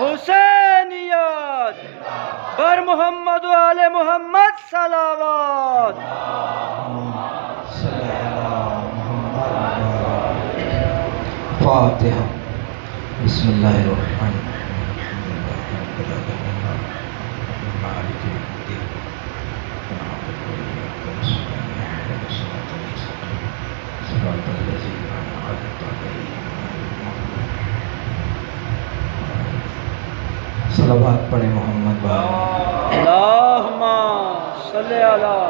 حسینیت بر محمد و آل محمد صلوات. فاتحہ. بسم اللہ الرحمن الرحیم. صلوات پڑھیں محمد اللہم صلی علی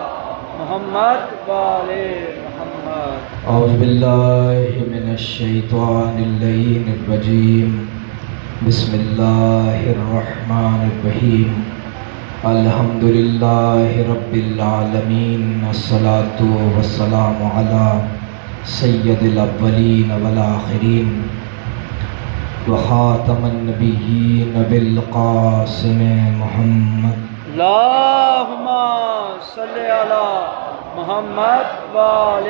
محمد و آل محمد. اعوذ باللہ من الشیطان اللعین الرجیم. بسم اللہ الرحمن الرحیم. الحمدللہ رب العالمین. الصلاۃ والسلام علی سید الاولین والآخرین وخاتم النبیین بالقاسم محمد. اللہم صلی علی محمد و آل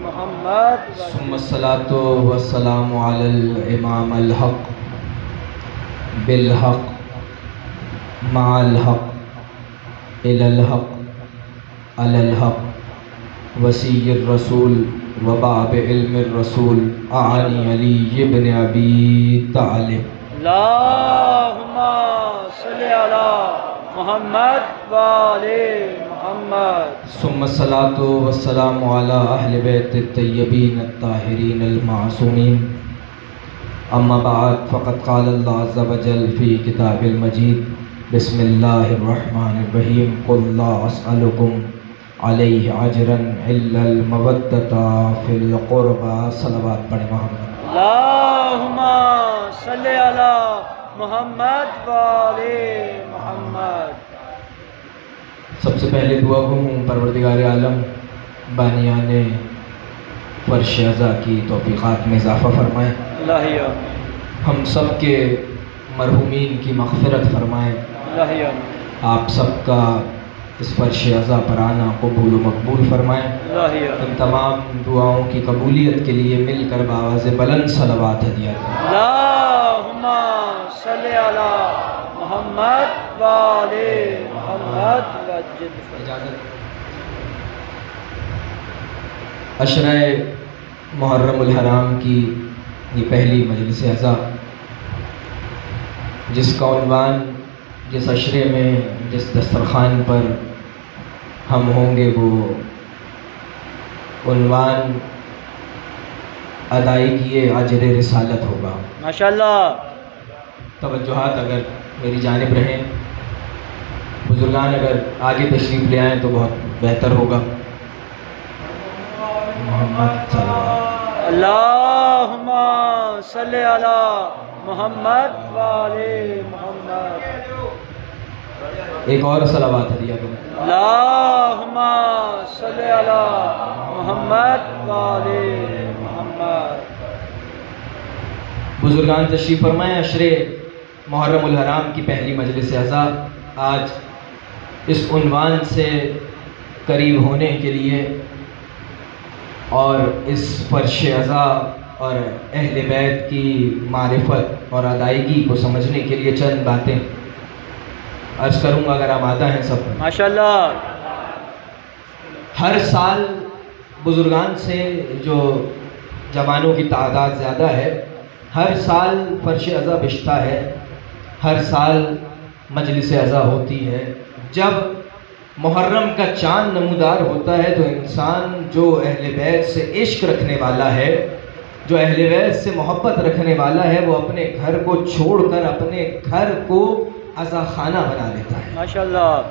محمد. ثم الصلاۃ والسلام علی الامام الحق بالحق مع الحق الى الحق علی الحق وسیع الرسول وباب علم الرسول اعانی علی ابن ابی طالب. اللہم صلی علی محمد و آل محمد. ثم الصلاۃ والسلام علی اہل بیت الطیبین الطاہرین المعصومین. اما بعد فقد قال اللہ عز وجل فی کتاب المجید. بسم اللہ الرحمن الرحیم. قل لا اسألکم علیہ اجرا الا المودۃ فی القربى. صلوات پڑھیں محمد. اللہم صلی علی محمد و آل محمد. سب سے پہلے دعا گو ہوں پروردگار عالم بانیان فرش ازا کی توفیقات میں اضافہ فرمائیں. الہیہ ہم سب کے مرحومین کی مغفرت فرمائیں. الہیہ آپ سب کا اس فرش ازا پر آنا قبول و مقبول فرمائیں. الہیہ ان تمام دعاؤں کی قبولیت کے لیے مل کر بآواز بلند صلوات ہدیہ کریں. اللہم صلی علی محمد و آل محمد. اجازت. عشرہ محرم الحرام کی یہ پہلی مجلس ازا جس کا عنوان جس عشرے میں جس دسترخوان پر ہم ہوں گے وہ عنوان ادائیگی اجر رسالت ہوگا. ماشاءاللہ. توجہات اگر میری جانب رہیں، بزرگان اگر آگے تشریف لے آئیں تو بہت بہتر ہوگا. محمد صلی اللہ. اللہم صلی علی محمد و آل محمد. ایک اور صلوات ہدیہ کریں. اللہم صلی علی محمد و آل محمد. بزرگان تشریف فرمائیں. عشرے محرم الحرام کی پہلی مجلس ازا آج اس عنوان سے قریب ہونے کے لیے اور اس فرش ازا اور اہل بیت کی معرفت اور ادائیگی کو سمجھنے کے لیے چند باتیں عرض کروں گا اگر آمادہ ہیں سب. ماشاءاللہ. ہر سال بزرگان سے جو جوانوں کی تعداد زیادہ ہے، ہر سال فرش ازا بچتا ہے، ہر سال مجلس ازا ہوتی ہے. جب محرم کا چاند نمودار ہوتا ہے تو انسان جو اہل بیت سے عشق رکھنے والا ہے، جو اہل بیت سے محبت رکھنے والا ہے، وہ اپنے گھر کو چھوڑ کر اپنے گھر کو ازا خانہ بنا لیتا ہے. ماشاءاللہ.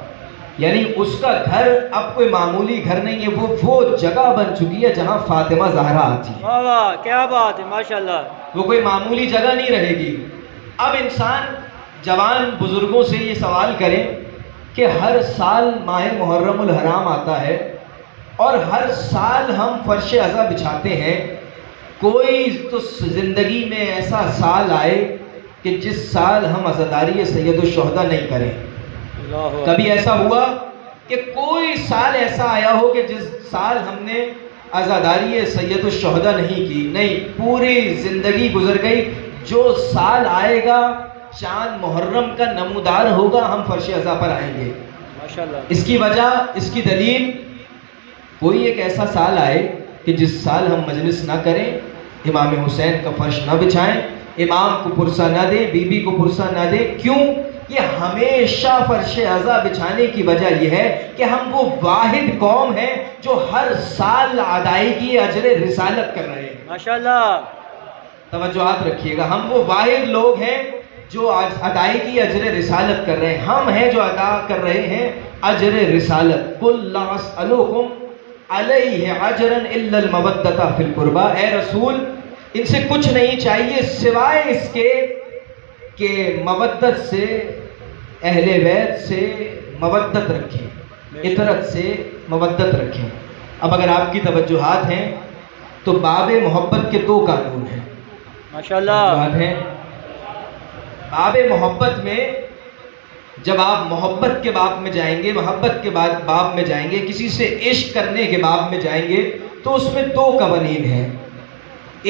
یعنی اس کا گھر اب کوئی معمولی گھر نہیں ہے، وہ جگہ بن چکی ہے جہاں فاطمہ زہرا آتی ہے. واہ واہ کیا بات ہے. ماشاءاللہ. وہ کوئی معمولی جگہ نہیں رہے گی. اب انسان جوان بزرگوں سے یہ سوال کریں کہ ہر سال ماہ محرم الحرام آتا ہے اور ہر سال ہم فرش ازا بچھاتے ہیں، کوئی تو زندگی میں ایسا سال آئے کہ جس سال ہم عزاداری سید الشہداء نہیں کریں. کبھی ایسا ہوا کہ کوئی سال ایسا آیا ہو کہ جس سال ہم نے عزاداری سید الشہداء نہیں کی؟ نہیں، پوری زندگی گزر گئی. جو سال آئے گا چاند محرم کا نمودار ہوگا ہم فرش عزا پر آئیں گے. ماشاءاللہ. اس کی وجہ، اس کی دلیل، کوئی ایک ایسا سال آئے کہ جس سال ہم مجلس نہ کریں، امام حسین کا فرش نہ بچھائیں، امام کو پرسہ نہ دیں، بی بی کو پرسہ نہ دیں. کیوں؟ یہ ہمیشہ فرش عزا بچھانے کی وجہ یہ ہے کہ ہم وہ واحد قوم ہیں جو ہر سال ادائیگی اجر رسالت کر رہے ہیں. ماشاءاللہ. توجہات رکھیے گا، ہم وہ واحد لوگ ہیں جو ادائیگی اجر رسالت کر رہے ہیں. ہم ہیں جو ادا کر رہے ہیں اجر رسالت. قُلْ لَا أَسْأَلُكُمْ عَلَيْهِ أَجْرًا إِلَّا الْمَوَدَّةَ فِي الْقُرْبَى. اے رسول، ان سے کچھ نہیں چاہیے سوائے اس کے کہ مودت سے، اہل بیت سے مودت رکھیں، اطرت سے مودت رکھیں. اب اگر آپ کی توجہات ہیں تو باب محبت کے دو قانون ہیں. ماشاءاللہ. توجہات ہیں. باب محبت میں جب آپ محبت کے باب میں جائیں گے، محبت کے بعد باب میں جائیں گے، کسی سے عشق کرنے کے باب میں جائیں گے، تو اس میں دو قوانین ہیں.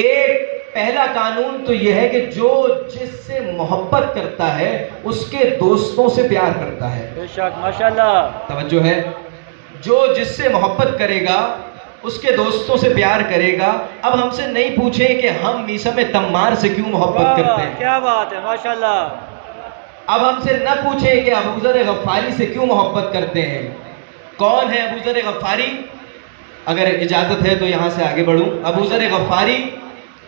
ایک پہلا قانون تو یہ ہے کہ جو جس سے محبت کرتا ہے اس کے دوستوں سے پیار کرتا ہے. بے شک. ماشاءاللہ. توجہ ہے. جو جس سے محبت کرے گا اس کے دوستوں سے پیار کرے گا. اب ہم سے نہیں پوچھیں کہ ہم میثم تمار سے کیوں محبت کرتے ہیں. کیا بات ہے. ماشاءاللہ. اب ہم سے نہ پوچھیں کہ ابو ذر غفاری سے کیوں محبت کرتے ہیں. کون ہے ابو ذر غفاری؟ اگر اجازت ہے تو یہاں سے آگے بڑھوں. ابو ذر غفاری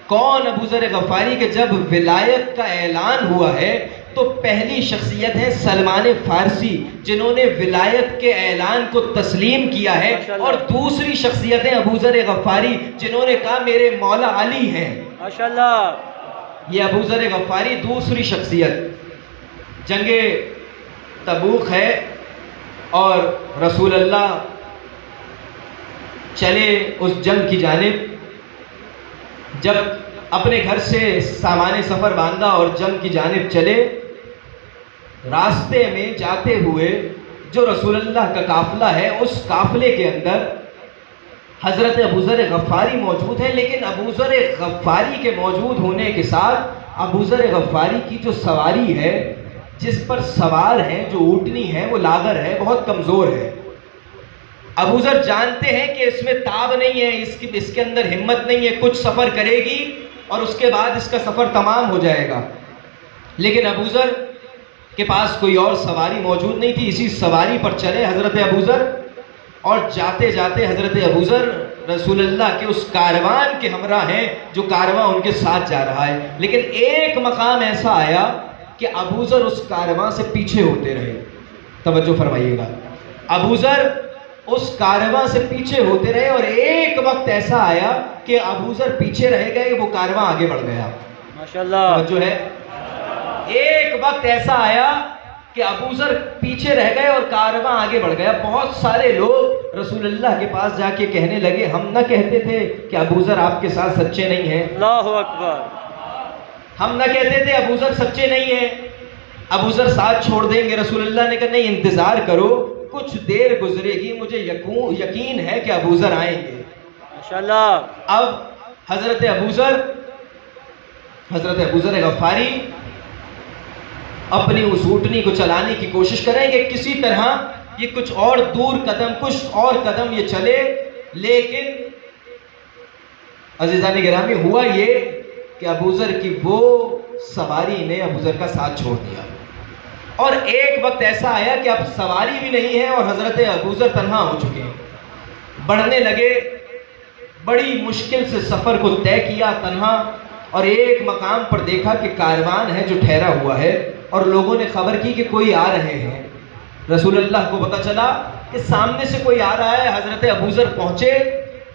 کون؟ ابو ذر غفاری کہ جب ولایت کا اعلان ہوا ہے تو پہلی شخصیت ہے سلمان فارسی جنہوں نے ولایت کے اعلان کو تسلیم کیا ہے، اور دوسری شخصیت ہے ابو ذر غفاری جنہوں نے کہا میرے مولا علی ہیں. ماشاءاللہ. یہ ابو ذر غفاری دوسری شخصیت. جنگ تبوک ہے اور رسول اللہ چلے اس جنگ کی جانب. جب اپنے گھر سے سامان سفر باندھا اور جنگ کی جانب چلے، راستے میں جاتے ہوئے جو رسول اللہ کا قافلہ ہے اس قافلے کے اندر حضرت ابو ذر غفاری موجود ہیں. لیکن ابو ذر غفاری کے موجود ہونے کے ساتھ ابو ذر غفاری کی جو سواری ہے، جس پر سوار ہیں، جو اونٹنی ہے، وہ لاغر ہے، بہت کمزور ہے. ابو ذر جانتے ہیں کہ اس میں تاب نہیں ہے، اس کے اندر ہمت نہیں ہے، کچھ سفر کرے گی اور اس کے بعد اس کا سفر تمام ہو جائے گا. لیکن ابو ذر کے پاس کوئی اور سواری موجود نہیں تھی. اسی سواری پر چلے حضرت ابو ذر، اور جاتے جاتے حضرت ابو ذر رسول اللہ کے اس کاروان کے ہمراہ ہیں جو کارواں ان کے ساتھ جا رہا ہے. لیکن ایک مقام ایسا آیا کہ ابو ذر اس کارواں سے پیچھے ہوتے رہے. توجہ فرمائیے گا. ابو ذر اس کارواں سے پیچھے ہوتے رہے اور ایک وقت ایسا آیا کہ ابو ذر پیچھے رہ گئے، وہ کارواں آگے بڑھ گیا. ماشاءاللہ. توجہ ہے. ایک وقت ایسا آیا کہ ابو ذر پیچھے رہ گئے اور کارواں آگے بڑھ گیا. بہت سارے لوگ رسول اللہ کے پاس جا کے کہنے لگے ہم نہ کہتے تھے کہ ابو ذر آپ کے ساتھ سچے نہیں ہیں. اللہ اکبر. ہم نہ کہتے تھے ابو ذر سچے نہیں ہیں، ابو ذر ساتھ چھوڑ دیں گے. رسول اللہ نے کہا نہیں، انتظار کرو، کچھ دیر گزرے گی، مجھے یقین ہے کہ ابو ذر آئیں گے. ماشاءاللہ. اب حضرت ابو ذر غفاری اپنی اس اونٹنی کو چلانے کی کوشش کریں گے کسی طرح یہ کچھ اور دور قدم، کچھ اور قدم یہ چلے. لیکن عزیزان گرامی ہوا یہ کہ ابو ذر کی وہ سواری نے ابو ذر کا ساتھ چھوڑ دیا، اور ایک وقت ایسا آیا کہ اب سواری بھی نہیں ہے اور حضرت ابو ذر تنہا ہو چکے ہیں. بڑھنے لگے، بڑی مشکل سے سفر کو طے کیا تنہا، اور ایک مقام پر دیکھا کہ کاروان ہے جو ٹھہرا ہوا ہے، اور لوگوں نے خبر کی کہ کوئی آ رہے ہیں. رسول اللہ کو پتہ چلا کہ سامنے سے کوئی آ رہا ہے. حضرت ابو ذر پہنچے،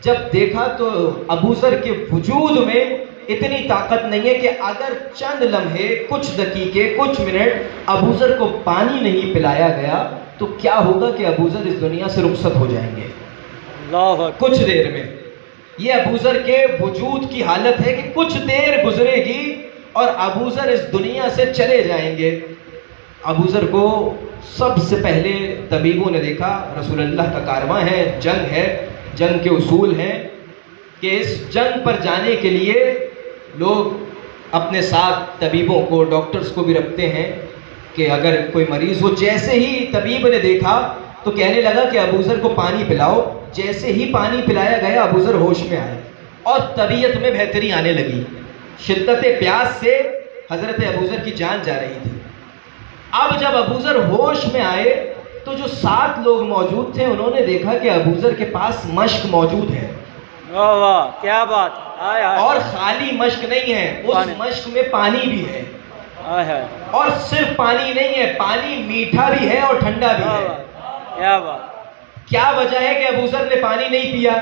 جب دیکھا تو ابو ذر کے وجود میں اتنی طاقت نہیں ہے کہ اگر چند لمحے، کچھ دقیقے، کچھ منٹ ابو ذر کو پانی نہیں پلایا گیا تو کیا ہوگا کہ ابو ذر اس دنیا سے رخصت ہو جائیں گے اللہ اکبر. کچھ دیر میں. یہ ابو ذر کے وجود کی حالت ہے کہ کچھ دیر گزرے گی اور ابو ذر اس دنیا سے چلے جائیں گے. ابو ذر کو سب سے پہلے طبیبوں نے دیکھا رسول اللہ کا کارواں ہے، جنگ ہے، جنگ کے اصول ہیں کہ اس جنگ پر جانے کے لیے لوگ اپنے ساتھ طبیبوں کو، ڈاکٹرز کو بھی رکھتے ہیں کہ اگر کوئی مریض ہو، جیسے ہی طبیب نے دیکھا تو کہنے لگا کہ ابو ذر کو پانی پلاؤ. جیسے ہی پانی پلایا گیا ابو ذر ہوش میں آئے اور طبیعت میں بہتری آنے لگی. شدت پیاس سے حضرت ابو ذر کی جان جا رہی تھی. اب جب ابو ذر ہوش میں آئے تو جو 7 لوگ موجود تھے انہوں نے دیکھا کہ ابو ذر کے پاس مشک موجود ہے. واہ واہ کیا بات ہے. اور خالی مشک نہیں ہے، اس مشک میں پانی بھی ہے. اور صرف پانی نہیں ہے، پانی میٹھا بھی ہے اور ٹھنڈا بھی ہے. کیا بات. کیا وجہ ہے کہ ابو ذر نے پانی نہیں پیا؟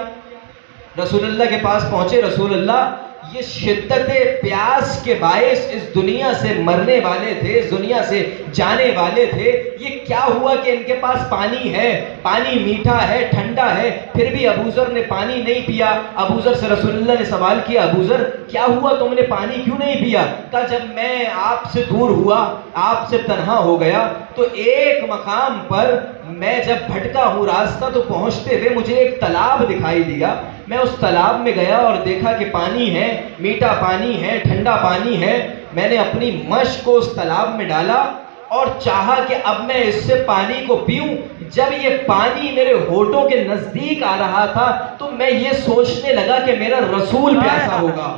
رسول اللہ کے پاس پہنچے. رسول اللہ، یہ شدت پیاس کے باعث اس دنیا سے مرنے والے تھے، اس دنیا سے جانے والے تھے. یہ کیا ہوا کہ ان کے پاس پانی ہے، پانی میٹھا ہے، ٹھنڈا ہے، پھر بھی ابو ذر نے پانی نہیں پیا؟ ابو ذر سے رسول اللہ نے سوال کیا، ابو ذر کیا ہوا، تم نے پانی کیوں نہیں پیا؟ کہا جب میں آپ سے دور ہوا، آپ سے تنہا ہو گیا تو ایک مقام پر میں جب بھٹکا ہوں راستہ تو پہنچتے ہوئے مجھے ایک تالاب دکھائی دیا. میں اس تالاب میں گیا اور دیکھا کہ پانی ہے، میٹھا پانی ہے، ٹھنڈا پانی ہے. میں نے اپنی مشق کو اس تالاب میں ڈالا اور چاہا کہ اب میں اس سے پانی کو پیوں. جب یہ پانی میرے ہونٹوں کے نزدیک آ رہا تھا تو میں یہ سوچنے لگا کہ میرا رسول پیاسا ہوگا.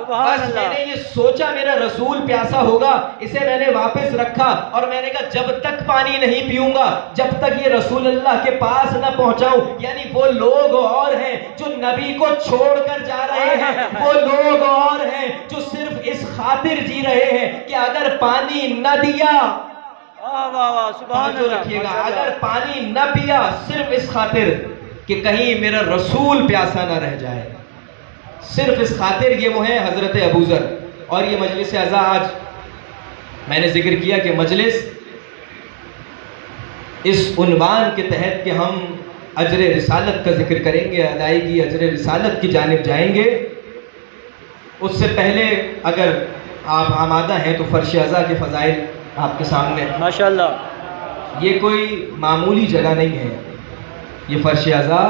بس میں نے یہ سوچا میرا رسول پیاسا ہوگا. اسے میں نے واپس رکھا اور میں نے کہا جب تک پانی نہیں پیوں گا، جب تک یہ رسول اللہ کے پاس نہ پہنچاؤں. یعنی وہ لوگ اور ہیں جو نبی کو چھوڑ کر جا رہے ہیں، وہ لوگ اور ہیں جو صرف اس خاطر جی رہے ہیں کہ اگر پانی نہ دیا، رکھیے گا، اگر پانی نہ پیا صرف اس خاطر کہ کہیں میرا رسول پیاسا نہ رہ جائے، صرف اس خاطر. یہ وہ ہیں حضرت ابو ذر. اور یہ مجلس عزا آج میں نے ذکر کیا کہ مجلس اس عنوان کے تحت کہ ہم اجر رسالت کا ذکر کریں گے، ادائیگی اجر رسالت کی جانب جائیں گے. اس سے پہلے اگر آپ آمادہ ہیں تو فرش عزا کے فضائل آپ کے سامنے. ماشاءاللہ. یہ کوئی معمولی جگہ نہیں ہے. یہ فرش عزا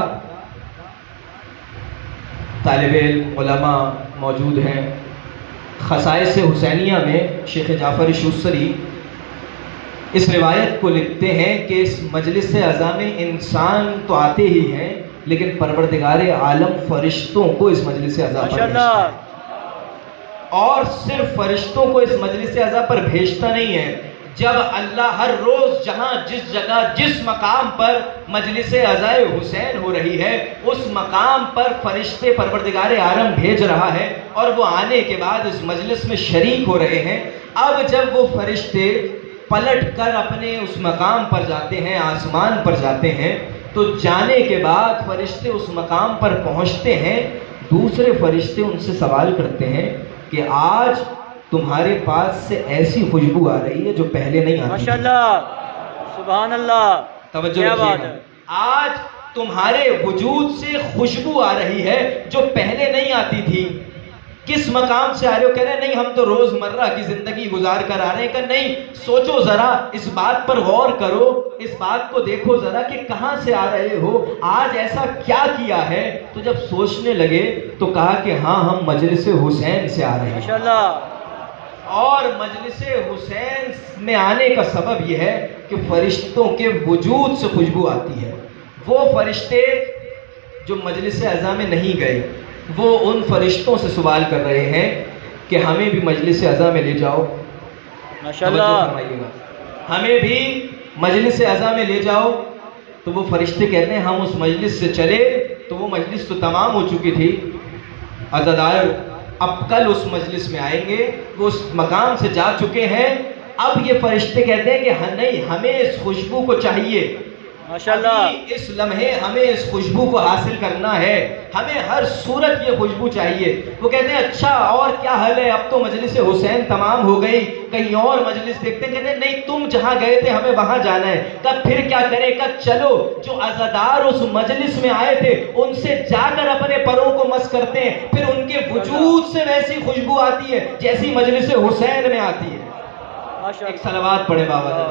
طالب علم علماء موجود ہیں. خصائص حسینیہ میں شیخ جعفر شوستری اس روایت کو لکھتے ہیں کہ اس مجلس عزا میں انسان تو آتے ہی ہیں لیکن پروردگار عالم فرشتوں کو اس مجلس عزا پر بھیجتا ہے. اور صرف فرشتوں کو اس مجلس عزا پر بھیجتا نہیں ہے. جب اللہ ہر روز جہاں جس جگہ جس مقام پر مجلس عزائے حسین ہو رہی ہے اس مقام پر فرشتے پروردگار عالم بھیج رہا ہے اور وہ آنے کے بعد اس مجلس میں شریک ہو رہے ہیں. اب جب وہ فرشتے پلٹ کر اپنے اس مقام پر جاتے ہیں، آسمان پر جاتے ہیں، تو جانے کے بعد فرشتے اس مقام پر پہنچتے ہیں. دوسرے فرشتے ان سے سوال کرتے ہیں کہ آج تمہارے پاس سے ایسی خوشبو آ رہی ہے جو پہلے نہیں آتی. ماشاءاللہ. سبحان اللہ. توجہ رکھیے. آج تمہارے وجود سے خوشبو آ رہی ہے جو پہلے نہیں آتی تھی. کس مقام سے آ رہے ہو؟ کہہ رہے ہیں نہیں ہم تو روزمرہ کی زندگی گزار کر آ رہے ہیں. کہ نہیں، سوچو ذرا، اس بات پر غور کرو، اس بات کو دیکھو ذرا کہ کہاں سے آ رہے ہو، آج ایسا کیا کیا ہے. تو جب سوچنے لگے تو کہا کہ ہاں ہم مجلس حسین سے آ رہے ہیں. ماشاءاللہ. اور مجلس حسین میں آنے کا سبب یہ ہے کہ فرشتوں کے وجود سے خوشبو آتی ہے. وہ فرشتے جو مجلس عزا میں نہیں گئے وہ ان فرشتوں سے سوال کر رہے ہیں کہ ہمیں بھی مجلس عزا میں لے جاؤ. ماشاءاللہ. ہمیں بھی مجلس عزا میں لے جاؤ. تو وہ فرشتے کہتے ہیں ہم اس مجلس سے چلے تو وہ مجلس تو تمام ہو چکی تھی. عزادار اب کل اس مجلس میں آئیں گے، وہ اس مقام سے جا چکے ہیں. اب یہ فرشتے کہتے ہیں کہ ہاں نہیں، ہمیں اس خوشبو کو چاہیے. ماشاءاللہ. اس لمحے ہمیں اس خوشبو کو حاصل کرنا ہے، ہمیں ہر صورت یہ خوشبو چاہیے. وہ کہتے ہیں اچھا اور کیا حل ہے، اب تو مجلس حسین تمام ہو گئی، کہیں اور مجلس دیکھتے ہیں. کہتے ہیں نہیں، تم جہاں گئے تھے ہمیں وہاں جانا ہے. کہا پھر کیا کرے؟ کہا چلو جو عزادار اس مجلس میں آئے تھے ان سے جا کر اپنے پروں کو مس کرتے ہیں، پھر ان کے وجود سے ویسی خوشبو آتی ہے جیسی مجلس حسین میں آتی ہے. ایک صلوات پڑھے بابا.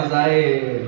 عزائے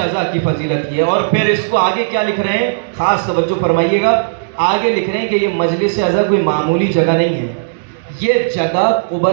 عزا کی فضیلت کی ہے. اور پھر اس کو آگے کیا لکھ رہے ہیں، خاص توجہ فرمائیے گا. آگے لکھ رہے ہیں کہ یہ مجلس عزا کوئی معمولی جگہ نہیں ہے، یہ جگہ قبہ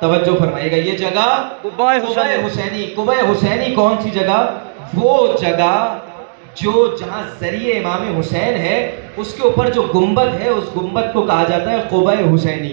توجہ فرمائیے گا، یہ جگہ قبہ حسینی. حسینی. قبہ حسینی کون سی جگہ؟ وہ جگہ جو جہاں ذریعہ امام حسین ہے، اس کے اوپر جو گنبد ہے، اس گنبد کو کہا جاتا ہے قبہ حسینی.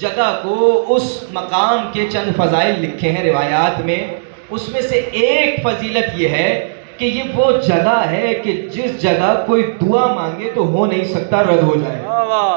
جگہ کو، اس مقام کے چند فضائل لکھے ہیں روایات میں. اس میں سے ایک فضیلت یہ ہے کہ یہ وہ جگہ ہے کہ جس جگہ کوئی دعا مانگے تو ہو نہیں سکتا، رد ہو جائے. واہ واہ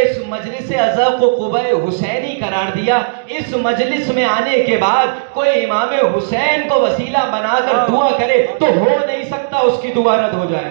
اس مجلس عزا کو قبہ حسینی قرار دیا. اس مجلس میں آنے کے بعد کوئی امام حسین کو وسیلہ بنا کر دعا کرے تو ہو نہیں سکتا اس کی دعا رد ہو جائے.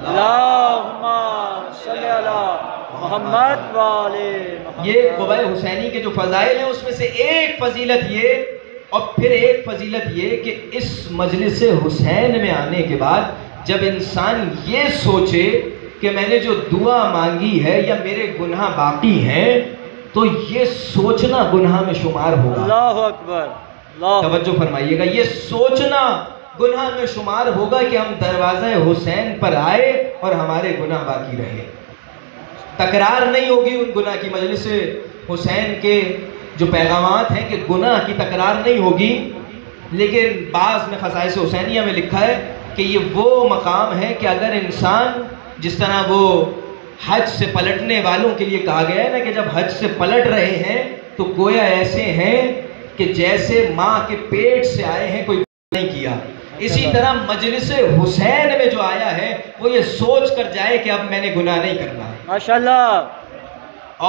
اللہم صلی علی محمد و آلِ محمد. یہ قبہ حسینی کے جو فضائل ہیں اس میں سے ایک فضیلت یہ، اور پھر ایک فضیلت یہ کہ اس مجلس حسین میں آنے کے بعد جب انسان یہ سوچے کہ میں نے جو دعا مانگی ہے یا میرے گناہ باقی ہیں، تو یہ سوچنا گناہ میں شمار ہوگا. اللہ اکبر. اللہ توجہ فرمائیے گا، یہ سوچنا گناہ میں شمار ہوگا کہ ہم دروازہ حسین پر آئے اور ہمارے گناہ باقی رہے. تکرار نہیں ہوگی ان گناہ کی. مجلس حسین کے جو پیغامات ہیں کہ گناہ کی تکرار نہیں ہوگی، لیکن بعض میں خصائص حسینیہ میں لکھا ہے کہ یہ وہ مقام ہے کہ اگر انسان، جس طرح وہ حج سے پلٹنے والوں کے لیے کہا گیا ہے نا کہ جب حج سے پلٹ رہے ہیں تو گویا ایسے ہیں کہ جیسے ماں کے پیٹ سے آئے ہیں، کوئی نہیں کیا. اسی طرح مجلس حسین میں جو آیا ہے وہ یہ سوچ کر جائے کہ اب میں نے گناہ نہیں کرنا. ماشاءاللہ.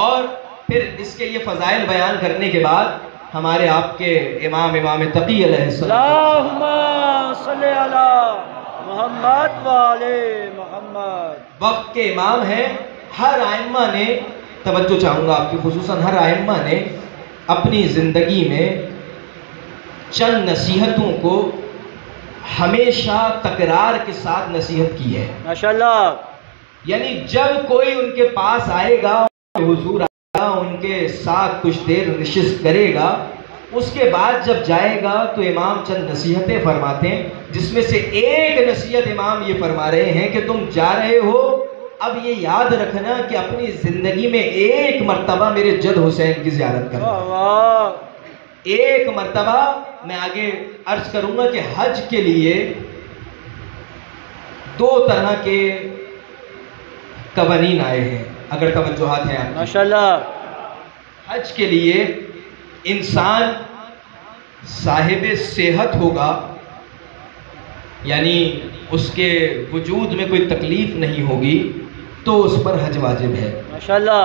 اور پھر اس کے یہ فضائل بیان کرنے کے بعد ہمارے آپ کے امام تقی علیہ السلام، اللہم صلی علی محمد و آلِ محمد. وقت کے امام ہیں. ہر ائمہ نے، توجہ چاہوں گا آپ کی، خصوصاً ہر ائمہ نے اپنی زندگی میں چند نصیحتوں کو ہمیشہ تکرار کے ساتھ نصیحت کی ہے. ماشاءاللہ. یعنی جب کوئی ان کے پاس آئے گا، حضور آئے گا، ان کے ساتھ کچھ دیر نشست کرے گا، اس کے بعد جب جائے گا تو امام چند نصیحتیں فرماتے ہیں، جس میں سے ایک نصیحت امام یہ فرما رہے ہیں کہ تم جا رہے ہو، اب یہ یاد رکھنا کہ اپنی زندگی میں ایک مرتبہ میرے جد حسین کی زیارت کرنا. واہ واہ. ایک مرتبہ. میں آگے عرض کروں گا کہ حج کے لیے دو طرح کے قوانین آئے ہیں، اگر توجہات ہیں آپ کی. ماشاءاللہ. حج کے لیے انسان صاحب صحت ہوگا، یعنی اس کے وجود میں کوئی تکلیف نہیں ہوگی تو اس پر حج واجب ہے. ماشاءاللہ.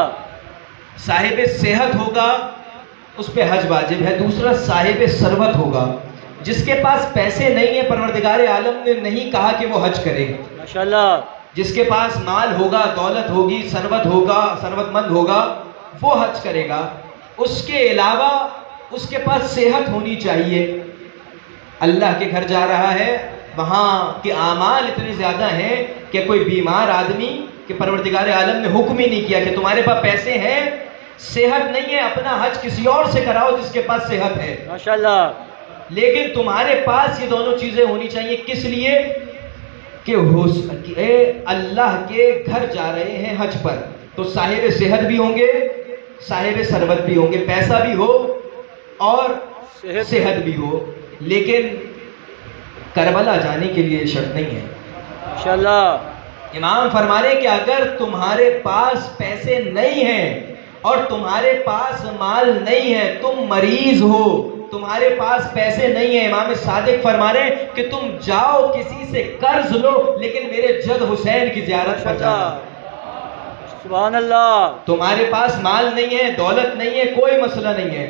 صاحب صحت ہوگا، اس پہ حج واجب ہے. دوسرا صاحب ثروت ہوگا، جس کے پاس پیسے نہیں ہیں، پروردگار عالم نے نہیں کہا کہ وہ حج کرے. ماشاءاللہ. جس کے پاس مال ہوگا، دولت ہوگی، ثروت ہوگا، ثروت مند ہوگا، وہ حج کرے گا. اس کے علاوہ اس کے پاس صحت ہونی چاہیے. اللہ کے گھر جا رہا ہے، وہاں کے اعمال اتنے زیادہ ہیں کہ کوئی بیمار آدمی کہ پروردگار عالم نے حکم ہی نہیں کیا کہ تمہارے پاس پیسے ہیں، صحت نہیں ہے، اپنا حج کسی اور سے کراؤ جس کے پاس صحت ہے. ماشاءاللہ. لیکن تمہارے پاس یہ دونوں چیزیں ہونی چاہیے. کس لیے؟ کہ اللہ کے گھر جا رہے ہیں حج پر، تو صاحب صحت بھی ہوں گے، صاحب ثروت بھی ہوں گے، پیسہ بھی ہو اور صحت بھی ہو. لیکن کربلا جانے کے لیے شرط نہیں ہے. ماشاءاللہ. امام فرما رہے کہ اگر تمہارے پاس پیسے نہیں ہیں اور تمہارے پاس مال نہیں ہے، تم مریض ہو، تمہارے پاس پیسے نہیں ہیں، امام صادق فرما رہے ہیں کہ تم جاؤ کسی سے قرض لو، لیکن میرے جد حسین کی زیارت پر جانا. سبحان اللہ. تمہارے پاس مال نہیں ہے، دولت نہیں ہے، کوئی مسئلہ نہیں ہے.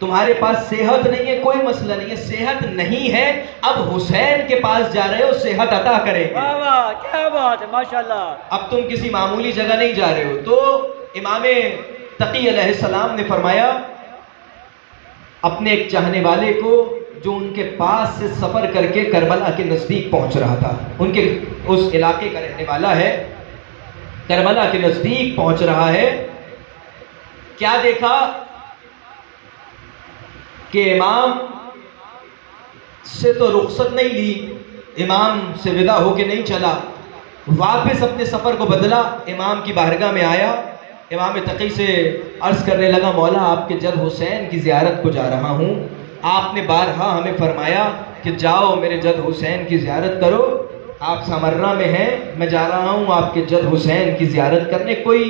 تمہارے پاس صحت نہیں ہے، کوئی مسئلہ نہیں ہے. صحت نہیں ہے، اب حسین کے پاس جا رہے ہو، صحت عطا کریں گے. واہ واہ کیا بات ہے. ماشاءاللہ. اب تم کسی معمولی جگہ نہیں جا رہے ہو. تو امام تقی علیہ السلام نے فرمایا اپنے ایک چاہنے والے کو جو ان کے پاس سے سفر کر کے کربلا کے نزدیک پہنچ رہا تھا، ان کے اس علاقے کا رہنے والا ہے، کربلا کے نزدیک پہنچ رہا ہے، کیا دیکھا کہ امام سے تو رخصت نہیں لی، امام سے ودا ہو کے نہیں چلا، واپس اپنے سفر کو بدلا، امام کی بارگاہ میں آیا، امام تقی سے عرض کرنے لگا مولا آپ کے جد حسین کی زیارت کو جا رہا ہوں، آپ نے بارہا ہمیں فرمایا کہ جاؤ میرے جد حسین کی زیارت کرو، آپ سامرہ میں ہیں، میں جا رہا ہوں آپ کے جد حسین کی زیارت کرنے، کوئی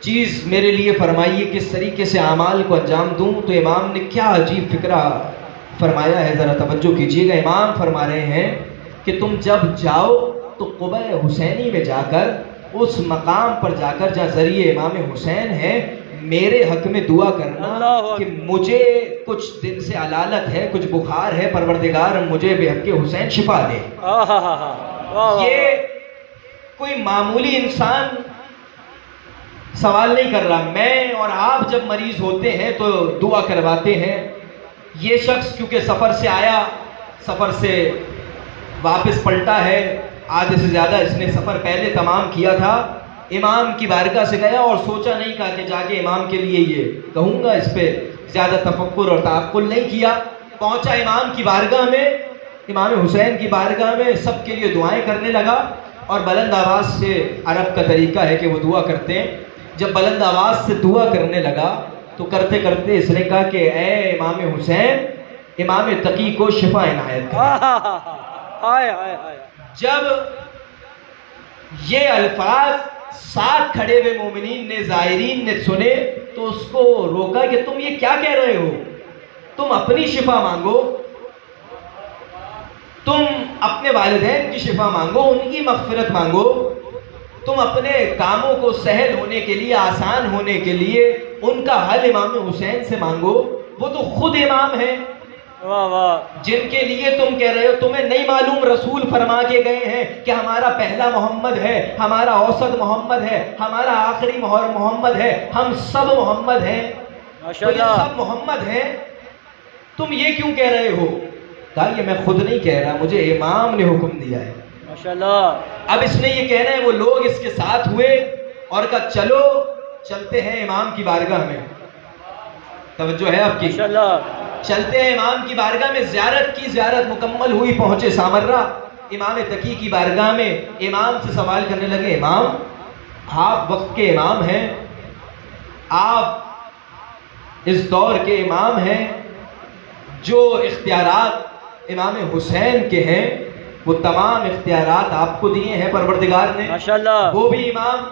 چیز میرے لیے فرمائیے کس طریقے سے اعمال کو انجام دوں۔ تو امام نے کیا عجیب فکرہ فرمایا ہے، ذرا توجہ کیجیے گا۔ امام فرما رہے ہیں کہ تم جب جاؤ تو قبہ حسینی میں جا کر اس مقام پر جا کر جہاں ذریعہ امام حسین ہے، میرے حق میں دعا کرنا کہ مجھے کچھ دن سے علالت ہے، کچھ بخار ہے، پروردگار مجھے بے حق حسین شفا دے۔ یہ کوئی معمولی انسان سوال نہیں کر رہا، میں اور آپ جب مریض ہوتے ہیں تو دعا کرواتے ہیں، یہ شخص کیونکہ سفر سے آیا، سفر سے واپس پلٹا ہے، آدھے سے زیادہ اس نے سفر پہلے تمام کیا تھا، امام کی بارگاہ سے گیا اور سوچا نہیں کہا کہ جا کے امام کے لیے یہ کہوں گا، اس پہ زیادہ تفکر اور تعقل نہیں کیا، پہنچا امام کی بارگاہ میں، امام حسین کی بارگاہ میں، سب کے لیے دعائیں کرنے لگا، اور بلند آواز سے، عرب کا طریقہ ہے کہ وہ دعا کرتے ہیں، جب بلند آواز سے دعا کرنے لگا تو کرتے کرتے اس نے کہا کہ اے امام حسین، امام تقی کو شفا عنایت کرے۔ جب یہ الفاظ ساتھ کھڑے ہوئے مومنین نے، زائرین نے سنے تو اس کو روکا کہ تم یہ کیا کہہ رہے ہو، تم اپنی شفا مانگو، تم اپنے والدین کی شفا مانگو، ان کی مغفرت مانگو، تم اپنے کاموں کو سہل ہونے کے لیے، آسان ہونے کے لیے ان کا حل امام حسین سے مانگو، وہ تو خود امام ہیں جن کے لیے تم کہہ رہے ہو، تمہیں نہیں معلوم رسول فرما کے گئے ہیں کہ ہمارا پہلا محمد ہے، ہمارا اوسط محمد ہے، ہمارا آخری محمد ہے، ہم سب محمد ہیں، تو یہ سب محمد ہیں، تم یہ کیوں کہہ رہے ہو؟ کہا یہ میں خود نہیں کہہ رہا، مجھے امام نے حکم دیا ہے۔ ماشاءاللہ۔ اب اس نے یہ کہنا ہے، وہ لوگ اس کے ساتھ ہوئے اور کہا چلو چلتے ہیں امام کی بارگاہ میں، توجہ ہے آپ کی، چلتے ہیں امام کی بارگاہ میں، زیارت مکمل ہوئی، پہنچے سامرہ، امام تقی کی بارگاہ میں، امام سے سوال کرنے لگے، امام آپ وقت کے امام ہیں، آپ اس دور کے امام ہیں، جو اختیارات امام حسین کے ہیں وہ تمام اختیارات آپ کو دیے ہیں پروردگار نے، ماشاءاللہ، وہ بھی امام،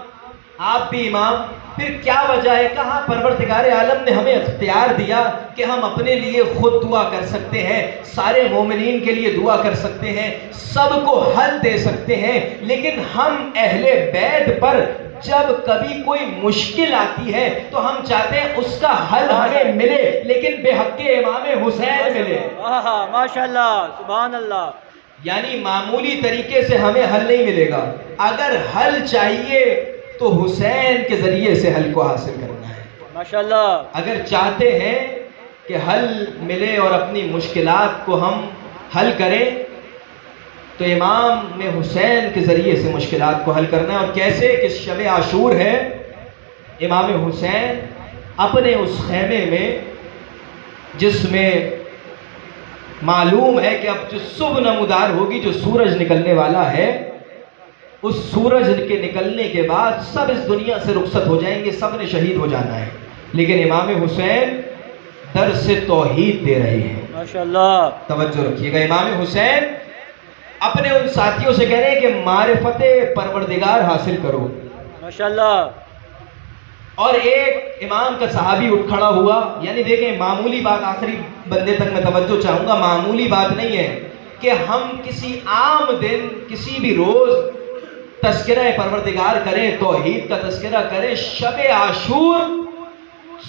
آپ بھی امام، پھر کیا وجہ ہے؟ کہاں پروردگار عالم نے ہمیں اختیار دیا کہ ہم اپنے لیے خود دعا کر سکتے ہیں، سارے مومنین کے لیے دعا کر سکتے ہیں، سب کو حل دے سکتے ہیں، لیکن ہم اہل بیت پر جب کبھی کوئی مشکل آتی ہے تو ہم چاہتے ہیں اس کا حل ہمیں ملے، لیکن بے حق امام حسین ملے۔ ماشاءاللہ، سبحان اللہ۔ یعنی معمولی طریقے سے ہمیں حل نہیں ملے گا، اگر حل چاہیے تو حسین کے ذریعے سے حل کو حاصل کرنا ہے۔ ماشاءاللہ۔ اگر چاہتے ہیں کہ حل ملے اور اپنی مشکلات کو ہم حل کریں تو امام میں حسین کے ذریعے سے مشکلات کو حل کرنا ہے۔ اور کیسے کہ شب عاشور ہے، امام حسین اپنے اس خیمے میں جس میں معلوم ہے کہ اب جو صبح نمودار ہوگی، جو سورج نکلنے والا ہے، اس سورج کے نکلنے کے بعد سب اس دنیا سے رخصت ہو جائیں گے، سب نے شہید ہو جانا ہے، لیکن امام حسین درس توحید دے رہے ہیں۔ ماشاءاللہ، توجہ رکھیے گا، امام حسین اپنے ان ساتھیوں سے کہہ رہے ہیں کہ معرفت پروردگار حاصل کرو۔ ماشاءاللہ۔ اور ایک امام کا صحابی اٹھ کھڑا ہوا، یعنی دیکھیں معمولی بات، آخری بندے تک میں توجہ چاہوں گا، معمولی بات نہیں ہے کہ ہم کسی عام دن، کسی بھی روز تذکرہ پروردگار کریں، توحید کا تذکرہ کریں، شب عاشور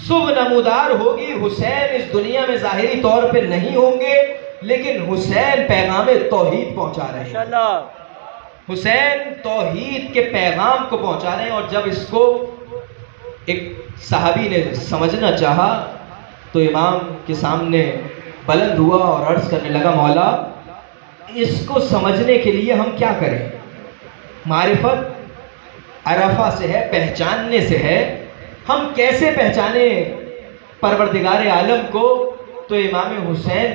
صبح نمودار ہوگی، حسین اس دنیا میں ظاہری طور پہ نہیں ہوں گے، لیکن حسین پیغام توحید پہنچا رہے ہیں، حسین توحید کے پیغام کو پہنچا رہے ہیں۔ اور جب اس کو ایک صحابی نے سمجھنا چاہا تو امام کے سامنے بلند ہوا اور عرض کرنے لگا مولا اس کو سمجھنے کے لیے ہم کیا کریں؟ معرفت عرفہ سے ہے، پہچاننے سے ہے، ہم کیسے پہچانیں پروردگار عالم کو؟ تو امام حسین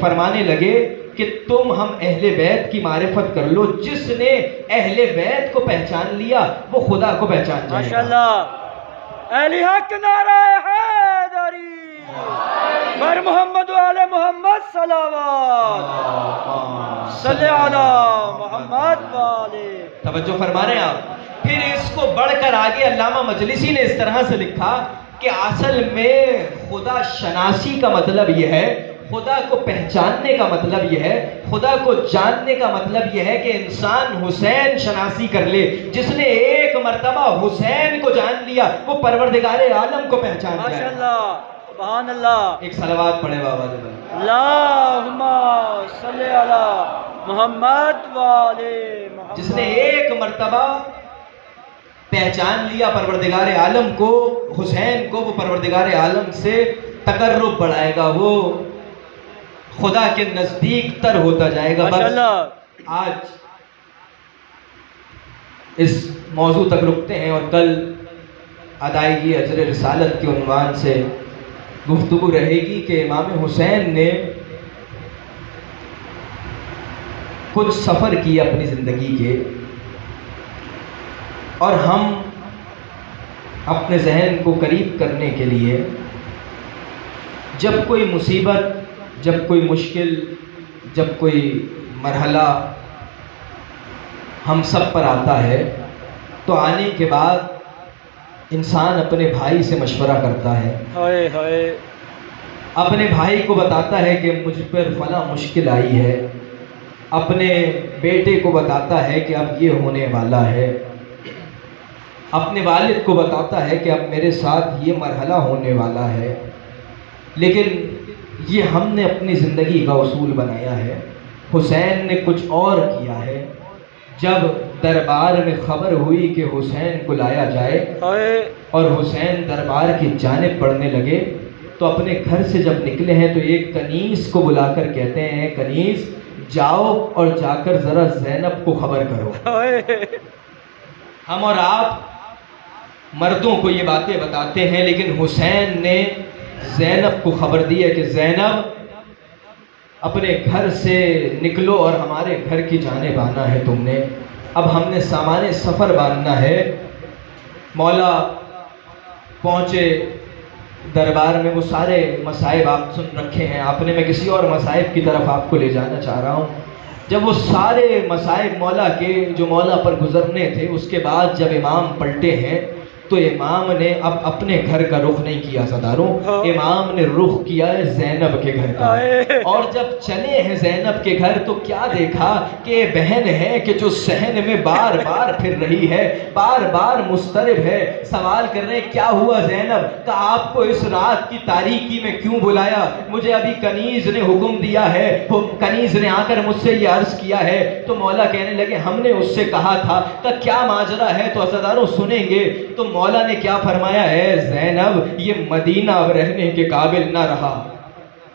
فرمانے لگے کہ تم ہم اہل بیت کی معرفت کر لو، جس نے اہل بیت کو پہچان لیا وہ خدا کو پہچان جائے گا۔ ماشاءاللہ، اہل حق نعرہ حیدری بر محمد و آل محمد صلوات، صلی علی محمد و آل۔ توجہ فرما رہے ہیں آپ؟ پھر اس کو بڑھ کر آگے علامہ مجلسی نے اس طرح سے لکھا کہ اصل میں خدا شناسی کا مطلب یہ ہے، خدا کو پہچاننے کا مطلب یہ ہے، خدا کو جاننے کا مطلب یہ ہے کہ انسان حسین شناسی کر لے۔ جس نے ایک مرتبہ حسین کو جان لیا وہ پروردگار عالم کو پہچان جائے۔ ماشاءاللہ، سبحان اللہ۔ ایک صلوات پڑھے بابا جی۔ اللہم صلی علی محمد و آل محمد۔ جس نے ایک مرتبہ پہچان لیا پروردگار عالم کو، حسین کو، وہ پروردگار عالم سے تقرب بڑھائے گا، وہ خدا کے نزدیک تر ہوتا جائے گا۔ ماشاءاللہ، آج اس موضوع تک رکتے ہیں اور کل ادائیگی اجر رسالت کے عنوان سے گفتگو رہے گی کہ امام حسین نے کچھ سفر کیے اپنی زندگی کے، اور ہم اپنے ذہن کو قریب کرنے کے لیے جب کوئی مصیبت، جب کوئی مشکل، جب کوئی مرحلہ ہم سب پر آتا ہے تو آنے کے بعد انسان اپنے بھائی سے مشورہ کرتا ہے، ہائے ہائے، اپنے بھائی کو بتاتا ہے کہ مجھ پر فلاں مشکل آئی ہے، اپنے بیٹے کو بتاتا ہے کہ اب یہ ہونے والا ہے، اپنے والد کو بتاتا ہے کہ اب میرے ساتھ یہ مرحلہ ہونے والا ہے۔ لیکن یہ ہم نے اپنی زندگی کا اصول بنایا ہے، حسین نے کچھ اور کیا ہے۔ جب دربار میں خبر ہوئی کہ حسین کو لایا جائے اور حسین دربار کی جانب بڑھنے لگے تو اپنے گھر سے جب نکلے ہیں تو ایک کنیز کو بلا کر کہتے ہیں، کنیز جاؤ اور جا کر ذرا زینب کو خبر کرو۔ ہم اور آپ مردوں کو یہ باتیں بتاتے ہیں، لیکن حسین نے زینب کو خبر دی ہے کہ زینب اپنے گھر سے نکلو اور ہمارے گھر کی جانب آنا ہے تم نے، اب ہم نے سامان سفر باندھنا ہے۔ مولا پہنچے دربار میں، وہ سارے مصائب آپ سن رکھے ہیں آپ نے، میں کسی اور مصائب کی طرف آپ کو لے جانا چاہ رہا ہوں۔ جب وہ سارے مصائب مولا کے جو مولا پر گزرنے تھے، اس کے بعد جب امام پلٹے ہیں تو امام نے اب اپنے گھر کا رخ نہیں کیا صداروں، امام نے رخ کیا ہے زینب کے گھر کا۔ اور جب چلے ہیں زینب کے گھر تو کیا دیکھا کہ بہن ہے کہ جو صحن میں بار بار پھر رہی ہے، بار بار مضطرب ہے۔ سوال کر رہے کیا ہوا زینب؟ کہ آپ کو اس رات کی تاریکی میں کیوں بلایا؟ مجھے ابھی کنیز نے حکم دیا ہے، کنیز نے آ کر مجھ سے یہ عرض کیا ہے۔ تو مولا کہنے لگے ہم نے اس سے کہا تھا کہ کیا ماجرا ہے، تو عزاداروں سنیں گے۔ تو مولا نے کیا فرمایا ہے، زینب یہ مدینہ اب رہنے کے قابل نہ رہا،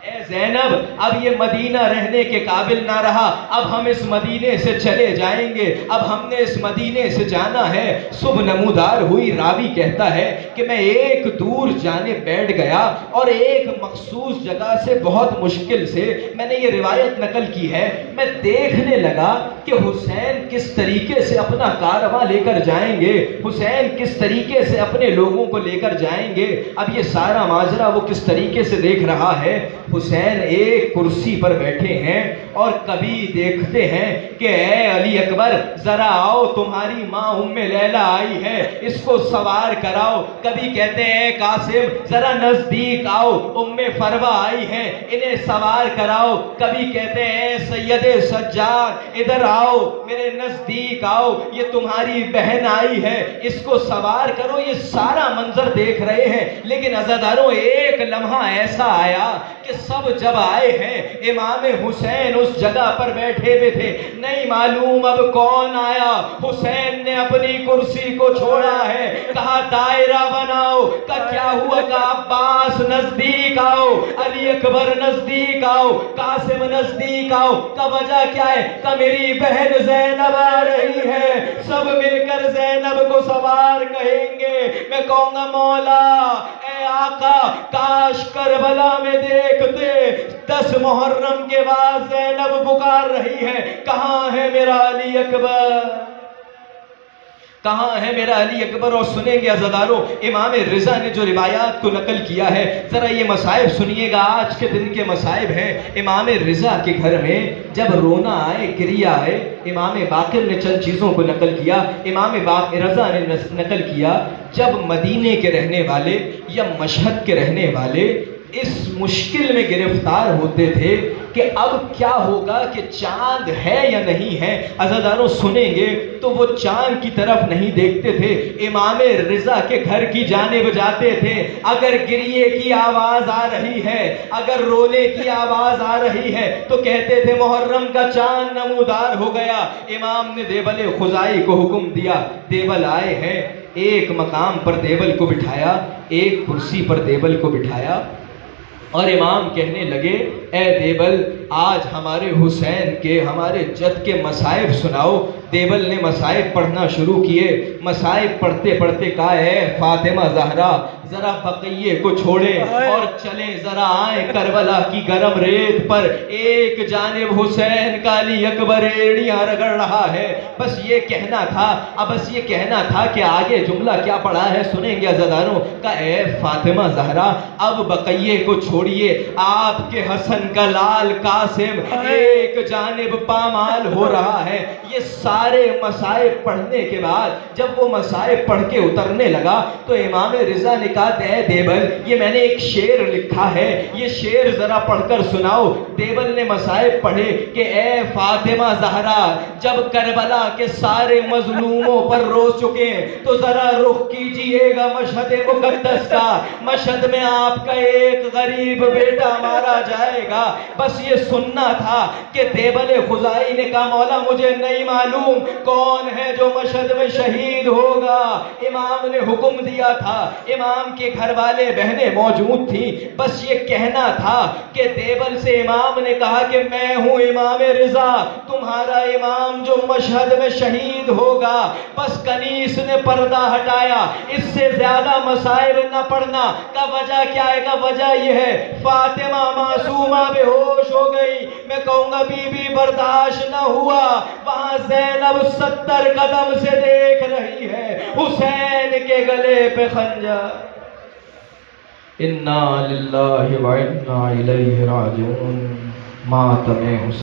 اے زینب اب یہ مدینہ رہنے کے قابل نہ رہا، اب ہم اس مدینے سے چلے جائیں گے، اب ہم نے اس مدینے سے جانا ہے۔ صبح نمودار ہوئی، راوی کہتا ہے کہ میں ایک دور جانے بیٹھ گیا اور ایک مخصوص جگہ سے بہت مشکل سے میں نے یہ روایت نقل کی ہے، میں دیکھنے لگا کہ حسین کس طریقے سے اپنا کارواں لے کر جائیں گے، حسین کس طریقے سے اپنے لوگوں کو لے کر جائیں گے۔ اب یہ سارا ماجرا وہ کس طریقے سے دیکھ رہا ہے، حسین ایک کرسی پر بیٹھے ہیں اور کبھی دیکھتے ہیں کہ اے علی اکبر ذرا آؤ، تمہاری ماں ام لیلہ آئی ہے، اس کو سوار کراؤ۔ کبھی کہتے ہیں اے قاسم ذرا نزدیک آؤ، ام فروہ آئی ہے، انہیں سوار کراؤ۔ کبھی کہتے ہیں اے سید سجاد ادھر آؤ، میرے نزدیک آؤ، یہ تمہاری بہن آئی ہے، اس کو سوار کرو۔ یہ سارا منظر دیکھ رہے ہیں، لیکن عزاداروں ایک لمحہ ایسا آیا کہ سب جب آئے ہیں امام حسین اس جگہ پر بیٹھے ہوئے تھے، نہیں معلوم اب کون آیا، حسین نے اپنی کرسی کو چھوڑا ہے، کہا دائرہ بناؤ، کہا کیا ہوا، کہا عباس نزدیک آؤ، علی اکبر نزدیک آؤ، قاسم نزدیک آؤ، کہا وجہ کیا ہے، کہا میری بہن زینب آ رہی ہے، سب مل کر زینب کو سوار کہیں گے، میں کہوں گا مولا اے آقا کاش کربلا میں دیکھتے 10 محرم کے بعد زینب پکار رہی ہے، کہاں ہے میرا علی اکبر، کہاں ہے میرا علی اکبر۔ اور سنیں گے عزادارو امام رضا نے جو روایات کو نقل کیا ہے، ذرا یہ مصائب سنیے گا، آج کے دن کے مصائب ہیں۔ امام رضا کے گھر میں جب رونا آئے، گریہ آئے، امام باقر نے چند چیزوں کو نقل کیا، امام رضا نے نقل کیا، جب مدینے کے رہنے والے یا مشہد کے رہنے والے اس مشکل میں گرفتار ہوتے تھے کہ اب کیا ہوگا، کہ چاند ہے یا نہیں ہے، عزاداروں سنیں گے تو وہ چاند کی طرف نہیں دیکھتے تھے، امام رضا کے گھر کی جانب جاتے تھے، اگر گریے کی آواز آ رہی ہے، اگر رونے کی آواز آ رہی ہے تو کہتے تھے محرم کا چاند نمودار ہو گیا۔ امام نے دیبل خزائی کو حکم دیا، دیبل آئے ہیں، ایک مقام پر دیبل کو بٹھایا، ایک کرسی پر دیبل کو بٹھایا، اور امام کہنے لگے اے دیبل آج ہمارے حسین کے، ہمارے جد کے مصائب سناؤ۔ دیبل نے مصائب پڑھنا شروع کیے، مصائب پڑھتے پڑھتے کہا اے فاطمہ زہرا ذرا بقیے کو چھوڑیں اور چلیں، ذرا آئیں کربلا کی گرم ریت پر، ایک جانب حسین کا علی اکبر ایڑیاں رگڑ رہا ہے، بس یہ کہنا تھا، اب بس یہ کہنا تھا کہ آگے جملہ کیا پڑھا ہے سنیں گے عزاداروں، کہ اے فاطمہ زہرا اب بقیے کو چھوڑیے، آپ کے حسن کا لال قاسم ایک جانب پامال ہو رہا ہے۔ یہ سارے مصائب پڑھنے کے بعد جب وہ مصائب پڑھ کے اترنے لگا تو امام رضا نے کہا اے دیبل یہ میں نے ایک شعر لکھا ہے، یہ شعر ذرا پڑھ کر سناؤ۔ دیبل نے مصائب پڑھے کہ اے فاطمہ زہرا جب کربلا کے سارے مظلوموں پر رو چکے تو ذرا رخ کیجئے گا مشہد مقدس کا، مشہد میں آپ کا ایک غریب بیٹا مارا جائے گا۔ بس یہ سننا تھا کہ دیبل خزائی نے کہا مولا مجھے نہیں معلوم کون ہے جو مشہد میں شہید ہوگا۔ امام نے حکم دیا تھا، امام کے گھر والے بہنیں موجود تھیں، بس یہ کہنا تھا کہ دیبل سے امام نے کہا کہ میں ہوں امام رضا تمہارا امام جو مشہد میں شہید ہوگا۔ بس کنیس نے پردہ ہٹایا، اس سے زیادہ مصائب نہ پڑھنا۔ کا وجہ کیا ہے؟ کا وجہ یہ ہے فاطمہ معصومہ بے ہوش ہو گئی، میں کہوں گا بی بی برداشت نہ ہوا، وہاں زینب 70 قدم سے دیکھ رہی ہے حسین کے گلے پہ خنجر۔ اِنَّا لِلَّهِ وَإِنَّا إِلَيْهِ رَاجِعُونَ ماتم حسین۔